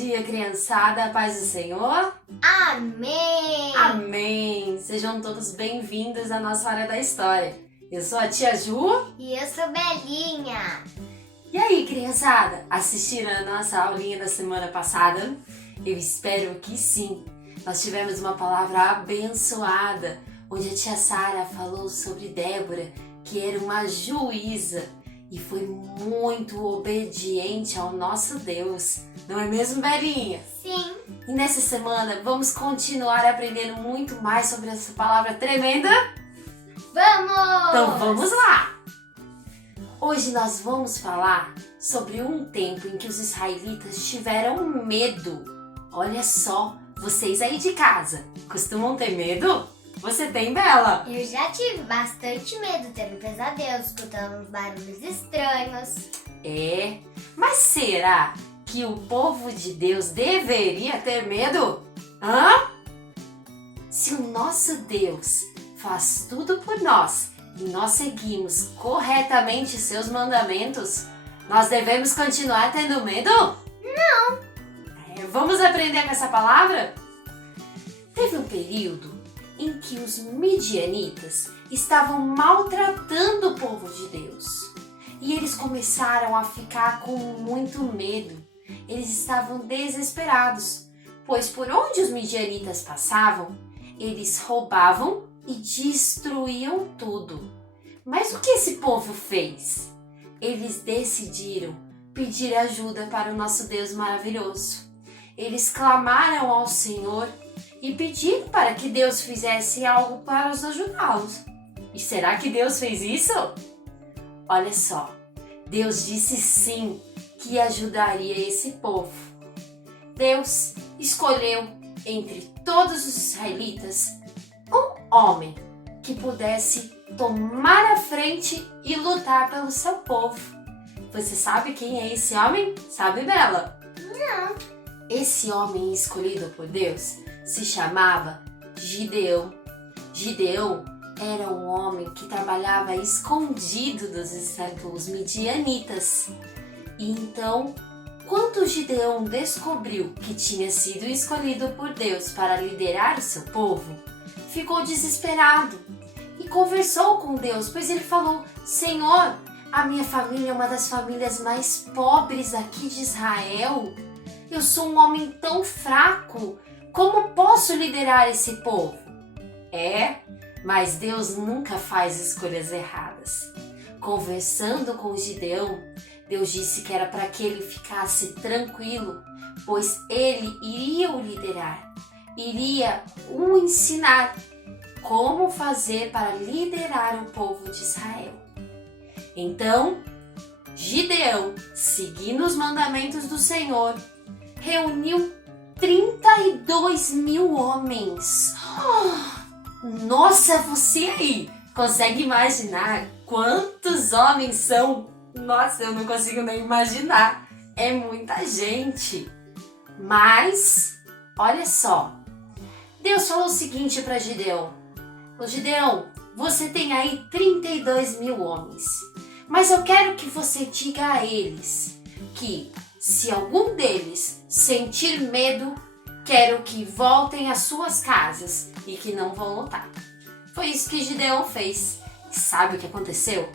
dia, criançada, a paz do Senhor. Amém! Amém! Sejam todos bem-vindos à nossa Hora da História. Eu sou a tia Ju. E eu sou Belinha. E aí, criançada, assistiram a nossa aulinha da semana passada? Eu espero que sim. Nós tivemos uma palavra abençoada, onde a tia Sara falou sobre Débora, que era uma juíza e foi muito obediente ao nosso Deus. Não é mesmo, Belinha? Sim. E nessa semana vamos continuar aprendendo muito mais sobre essa palavra tremenda? Vamos! Então vamos lá! Hoje nós vamos falar sobre um tempo em que os israelitas tiveram medo. Olha só, vocês aí de casa, costumam ter medo? Você tem, Bela? Eu já tive bastante medo, tendo pesadelos, escutando uns barulhos estranhos. É, mas será que o povo de Deus deveria ter medo? Hã? Se o nosso Deus faz tudo por nós e nós seguimos corretamente seus mandamentos, nós devemos continuar tendo medo? Não! Vamos aprender com essa palavra? Teve um período em que os midianitas estavam maltratando o povo de Deus. E eles começaram a ficar com muito medo. Eles estavam desesperados, pois por onde os midianitas passavam, eles roubavam e destruíam tudo. Mas o que esse povo fez? Eles decidiram pedir ajuda para o nosso Deus maravilhoso. Eles clamaram ao Senhor e pediram para que Deus fizesse algo para os ajudá-los. E será que Deus fez isso? Olha só, Deus disse sim que ajudaria esse povo. Deus escolheu entre todos os israelitas um homem que pudesse tomar a frente e lutar pelo seu povo. Você sabe quem é esse homem? Sabe, Bela? Não. Esse homem escolhido por Deus se chamava Gideão. Gideão era um homem que trabalhava escondido dos midianitas. E então, quando Gideão descobriu que tinha sido escolhido por Deus para liderar o seu povo, ficou desesperado e conversou com Deus, pois ele falou: Senhor, a minha família é uma das famílias mais pobres aqui de Israel. Eu sou um homem tão fraco. Como posso liderar esse povo? Mas Deus nunca faz escolhas erradas. Conversando com Gideão, Deus disse que era para que ele ficasse tranquilo, pois ele iria o liderar, iria o ensinar como fazer para liderar o povo de Israel. Então, Gideão, seguindo os mandamentos do Senhor, reuniu 32 mil homens. Nossa, você aí consegue imaginar quantos homens são? Nossa, eu não consigo nem imaginar. É muita gente. Mas, olha só. Deus falou o seguinte para Gideão. Gideão, você tem aí 32 mil homens. Mas eu quero que você diga a eles que se algum deles sentir medo, quero que voltem às suas casas e que não vão lutar. Foi isso que Gideão fez. E sabe o que aconteceu?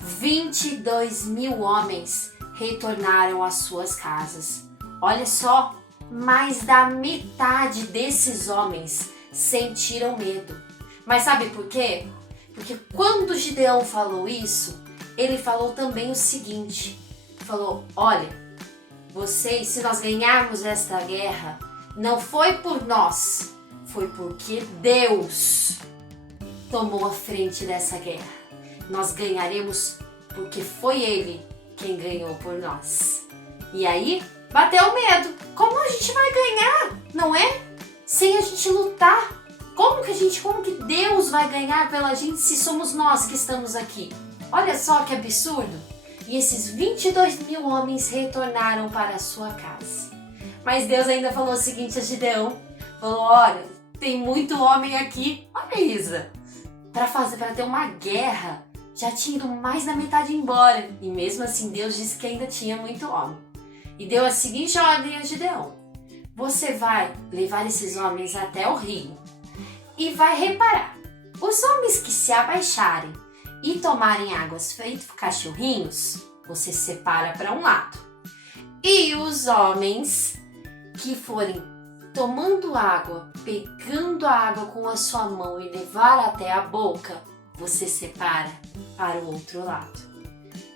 22 mil homens retornaram às suas casas. Olha só, mais da metade desses homens sentiram medo. Mas sabe por quê? Porque quando Gideão falou isso, ele falou também o seguinte. Falou, olha, vocês, se nós ganharmos esta guerra, não foi por nós, foi porque Deus tomou a frente dessa guerra. Nós ganharemos porque foi Ele quem ganhou por nós. E aí, bateu o medo. Como a gente vai ganhar, não é? Sem a gente lutar. Como que Deus vai ganhar pela gente se somos nós que estamos aqui? Olha só que absurdo. E esses 22 mil homens retornaram para a sua casa. Mas Deus ainda falou o seguinte a Gideão. Falou, olha, tem muito homem aqui. Olha, Isa, para ter uma guerra, já tinha ido mais da metade embora. E mesmo assim Deus disse que ainda tinha muito homem. e deu a seguinte ordem a Gideão: você vai levar esses homens até o rio e vai reparar. Os homens que se abaixarem e tomarem águas feito cachorrinhos, você separa para um lado. E os homens que forem tomando água, pegando a água com a sua mão e levar até a boca, você separa para o outro lado.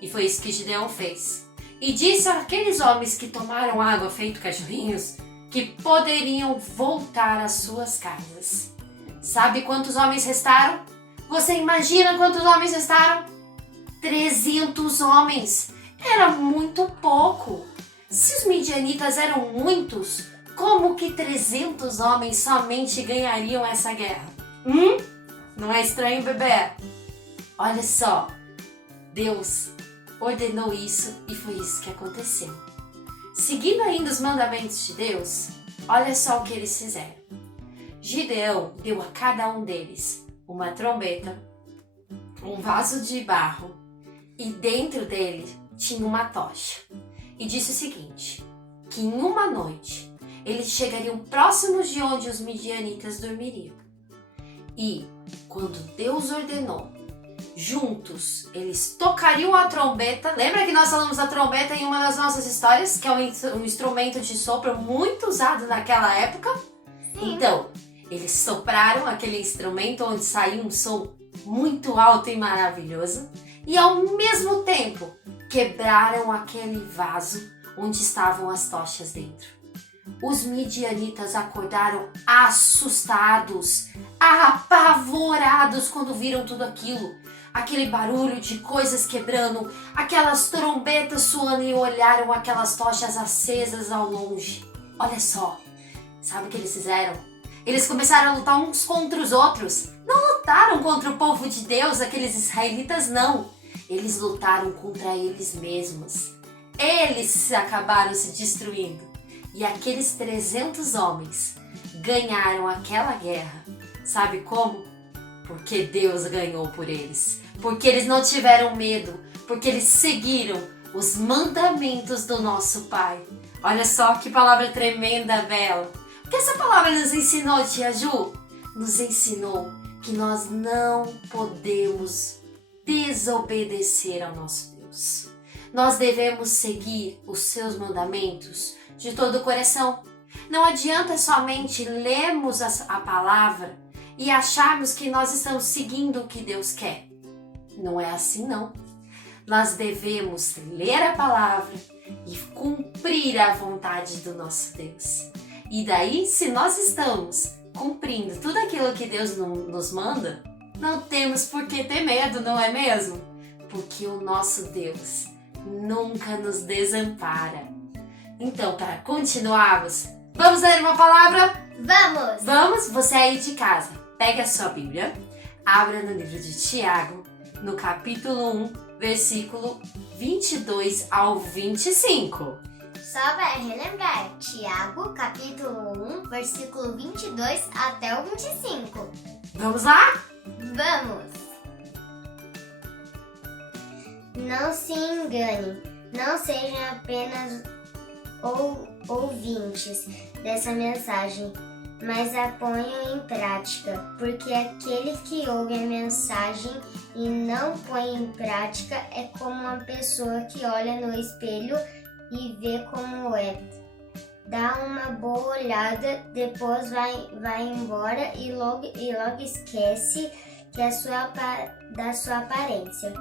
E foi isso que Gideão fez. E disse àqueles homens que tomaram água feito cachorrinhos que poderiam voltar às suas casas. Sabe quantos homens restaram? Você imagina quantos homens restaram? 300 homens. Era muito pouco. Se os midianitas eram muitos, como que 300 homens somente ganhariam essa guerra? Não é estranho, bebê? Olha só, Deus ordenou isso e foi isso que aconteceu. Seguindo ainda os mandamentos de Deus, olha só o que eles fizeram. Gideão deu a cada um deles uma trombeta, um vaso de barro e dentro dele tinha uma tocha. E disse o seguinte, que em uma noite eles chegariam próximos de onde os midianitas dormiriam. E quando Deus ordenou, juntos eles tocariam a trombeta. Lembra que nós falamos da trombeta em uma das nossas histórias, que é um instrumento de sopro muito usado naquela época? Sim. Então, eles sopraram aquele instrumento onde saía um som muito alto e maravilhoso e ao mesmo tempo quebraram aquele vaso onde estavam as tochas dentro. Os midianitas acordaram assustados, apavorados quando viram tudo aquilo. Aquele barulho de coisas quebrando, aquelas trombetas soando e olharam aquelas tochas acesas ao longe. Olha só, sabe o que eles fizeram? Eles começaram a lutar uns contra os outros. Não lutaram contra o povo de Deus, aqueles israelitas, não. Eles lutaram contra eles mesmos. Eles acabaram se destruindo. E aqueles 300 homens ganharam aquela guerra. Sabe como? Porque Deus ganhou por eles. Porque eles não tiveram medo. Porque eles seguiram os mandamentos do nosso Pai. Olha só que palavra tremenda, Bela. O que essa palavra nos ensinou, tia Ju? Nos ensinou que nós não podemos desobedecer ao nosso Deus. Nós devemos seguir os seus mandamentos de todo o coração. Não adianta somente lermos a palavra e acharmos que nós estamos seguindo o que Deus quer. Não é assim, não. Nós devemos ler a palavra e cumprir a vontade do nosso Deus. E daí, se nós estamos cumprindo tudo aquilo que Deus nos manda, não temos por que ter medo, não é mesmo? Porque o nosso Deus nunca nos desampara. Então, para continuarmos, vamos ler uma palavra? Vamos! Vamos? Você aí de casa, pega a sua Bíblia, abra no livro de Tiago, no capítulo 1, versículo 22 ao 25. Só para relembrar, Tiago, capítulo 1, versículo 22 até o 25. Vamos lá? Vamos! Não se engane, não sejam apenas ouvintes dessa mensagem, mas a ponham em prática, porque aquele que ouve a mensagem e não põe em prática é como uma pessoa que olha no espelho e vê como é. Dá uma boa olhada, depois vai embora e logo esquece que da sua aparência.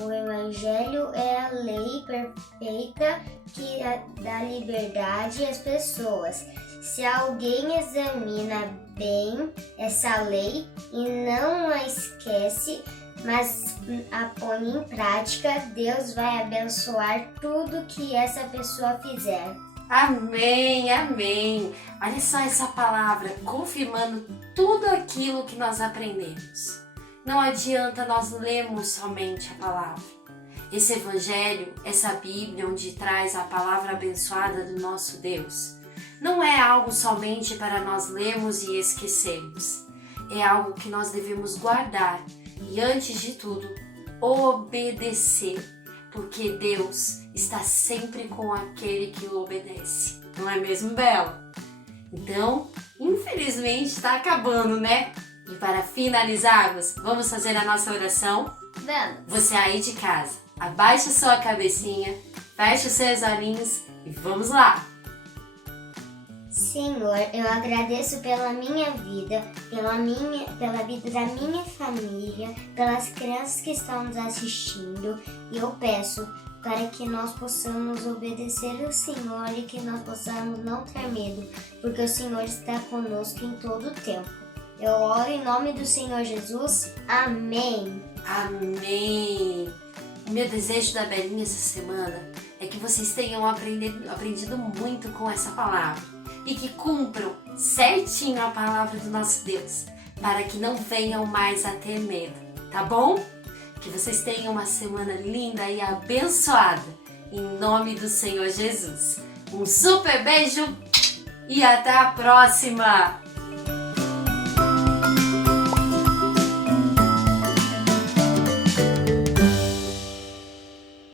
O Evangelho é a lei perfeita que dá liberdade às pessoas. Se alguém examina bem essa lei e não a esquece, mas a põe em prática, Deus vai abençoar tudo que essa pessoa fizer. Amém, amém. Olha só essa palavra, confirmando tudo aquilo que nós aprendemos. Não adianta nós lermos somente a palavra. Esse evangelho, essa Bíblia onde traz a palavra abençoada do nosso Deus, não é algo somente para nós lermos e esquecermos. É algo que nós devemos guardar e, antes de tudo, obedecer. porque Deus está sempre com aquele que o obedece. Não é mesmo, Bela? Então, infelizmente está acabando, né? E para finalizarmos, vamos fazer a nossa oração? Vamos! Você aí de casa, abaixa sua cabecinha, fecha os seus olhinhos e vamos lá! Senhor, eu agradeço pela minha vida, pela vida da minha família, pelas crianças que estão nos assistindo, e eu peço para que nós possamos obedecer ao Senhor e que nós possamos não ter medo, porque o Senhor está conosco em todo o tempo. Eu oro em nome do Senhor Jesus. Amém. Amém! O meu desejo da Belinha essa semana é que vocês tenham aprendido muito com essa palavra e que cumpram certinho a palavra do nosso Deus, para que não venham mais a ter medo, tá bom? Que vocês tenham uma semana linda e abençoada, em nome do Senhor Jesus. Um super beijo e até a próxima!